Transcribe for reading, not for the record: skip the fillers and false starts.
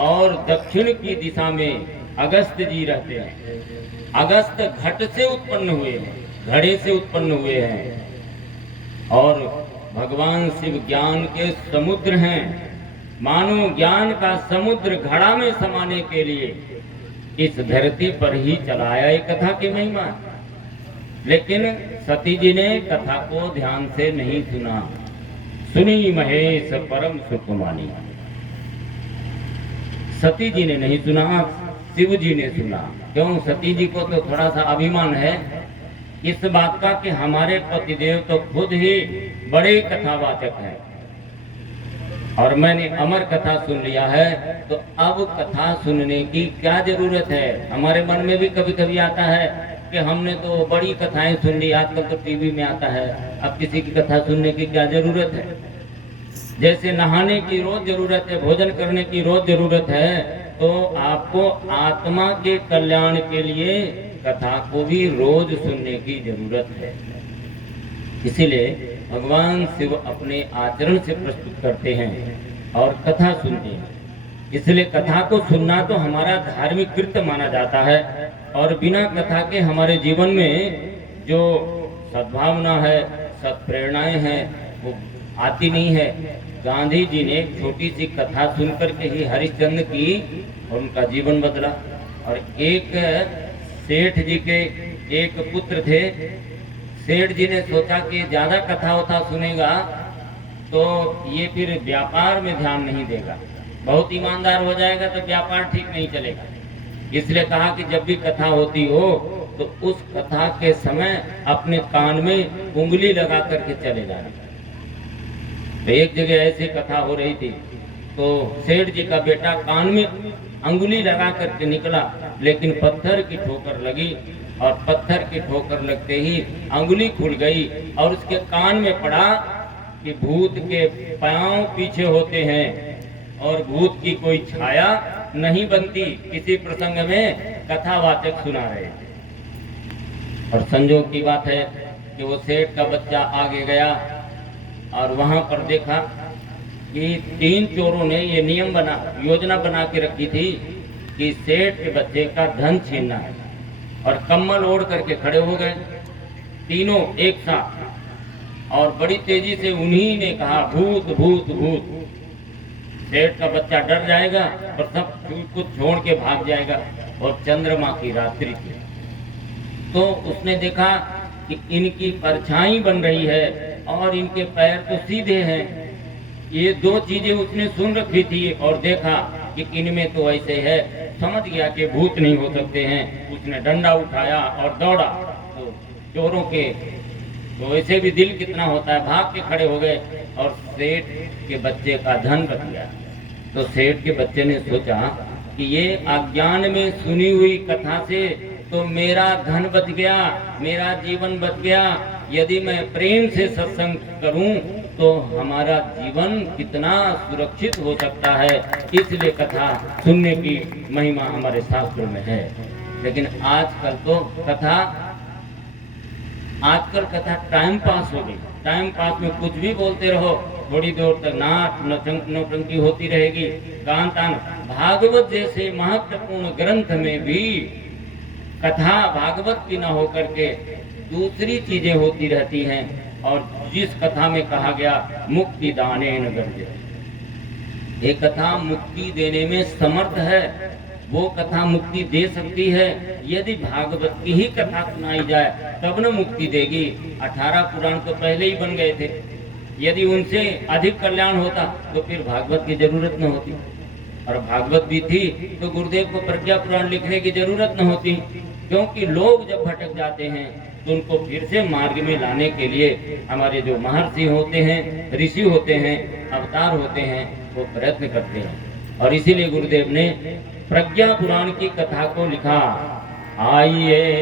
और दक्षिण की दिशा में अगस्त जी रहते हैं। अगस्त घट से उत्पन्न हुए हैं, घड़े से उत्पन्न हुए हैं और भगवान शिव ज्ञान के समुद्र हैं। मानो ज्ञान का समुद्र घड़ा में समाने के लिए इस धरती पर ही चलाया ये कथा की महिमा। लेकिन सती जी ने कथा को ध्यान से नहीं सुना। सुनी महेश परम सुखमानी। सती जी ने नहीं सुना, शिव जी ने सुना। क्यों? सती जी को तो थोड़ा सा अभिमान है इस बात का कि हमारे पतिदेव तो खुद ही बड़े कथावाचक हैं और मैंने अमर कथा सुन लिया है, तो अब कथा सुनने की क्या जरूरत है। हमारे मन में भी कभी कभी आता है कि हमने तो बड़ी कथाएं सुन ली, आजकल तो टीवी में आता है, अब किसी की कथा सुनने की क्या जरूरत है। जैसे नहाने की रोज जरूरत है, भोजन करने की रोज जरूरत है, तो आपको आत्मा के कल्याण के लिए कथा को भी रोज सुनने की जरूरत है। इसीलिए भगवान शिव अपने आचरण से प्रस्तुत करते हैं और कथा सुनते हैं। इसलिए कथा को सुनना तो हमारा धार्मिक कृत्य माना जाता है और बिना कथा के हमारे जीवन में जो सद्भावना है, सत्प्रेरणाएं हैं, वो आती नहीं है। गांधी जी ने एक छोटी सी कथा सुनकर के ही हरिश्चंद्र की और उनका जीवन बदला। और एक सेठ जी के एक पुत्र थे। सेठ जी ने सोचा कि ज्यादा कथा वथा सुनेगा तो ये फिर व्यापार में ध्यान नहीं देगा, बहुत ईमानदार हो जाएगा तो व्यापार ठीक नहीं चलेगा। इसलिए कहा कि जब भी कथा होती हो तो उस कथा के समय अपने कान में उंगली लगा करके चले जाना। तो एक जगह ऐसी कथा हो रही थी तो सेठ जी का बेटा कान में अंगुली लगा करके निकला, लेकिन पत्थर की ठोकर लगी और पत्थर की ठोकर लगते ही अंगुली खुल गई और उसके कान में पड़ा कि भूत के पांव पीछे होते हैं और भूत की कोई छाया नहीं बनती। किसी प्रसंग में कथावाचक सुना रहे और संजोग की बात है कि वो सेठ का बच्चा आगे गया और वहां पर देखा कि 3 चोरों ने ये योजना बना के रखी थी कि सेठ के बच्चे का धन छीनना है और कम्बल ओढ़ करके खड़े हो गए तीनों एक साथ और बड़ी तेजी से उन्हीं ने कहा भूत भूत भूत। सेठ का बच्चा डर जाएगा और सब कुछ छोड़ के भाग जाएगा और चंद्रमा की रात्रि थी। तो उसने देखा कि इनकी परछाई बन रही है और इनके पैर तो सीधे हैं। ये 2 चीजें उसने सुन रखी थी और देखा कि इनमें तो ऐसे है, समझ गया कि भूत नहीं हो सकते हैं। उसने डंडा उठाया और दौड़ा तो चोरों के तो ऐसे भी दिल कितना होता है, भाग के खड़े हो गए और सेठ के बच्चे का धन बच गया। तो सेठ के बच्चे ने सोचा कि ये अज्ञान में सुनी हुई कथा से तो मेरा धन बच गया, मेरा जीवन बच गया। यदि मैं प्रेम से सत्संग करूं तो हमारा जीवन कितना सुरक्षित हो सकता है। इसलिए कथा सुनने की महिमा हमारे शास्त्रों में है। लेकिन आजकल कथा टाइम पास हो गई। टाइम पास में कुछ भी बोलते रहो, थोड़ी देर तक नाच नौटंकी होती रहेगी, गान तान। भागवत जैसे महत्वपूर्ण ग्रंथ में भी कथा भागवत की न होकर के दूसरी चीजें होती रहती हैं। और जिस कथा में कहा गया मुक्ति दाने न गर्जे, ये कथा मुक्ति देने में समर्थ है, वो कथा मुक्ति दे सकती है। यदि भागवत की ही कथा सुनाई जाए तब न मुक्ति देगी। 18 पुराण तो पहले ही बन गए थे। यदि उनसे अधिक कल्याण होता तो फिर भागवत की जरूरत न होती, और भागवत भी थी तो गुरुदेव को प्रज्ञा पुराण लिखने की जरूरत न होती। क्योंकि लोग जब भटक जाते हैं तो उनको फिर से मार्ग में लाने के लिए हमारे जो महर्षि होते हैं, ऋषि होते हैं, अवतार होते हैं, वो प्रयत्न करते हैं। और इसीलिए गुरुदेव ने प्रज्ञा पुराण की कथा को लिखा। आइए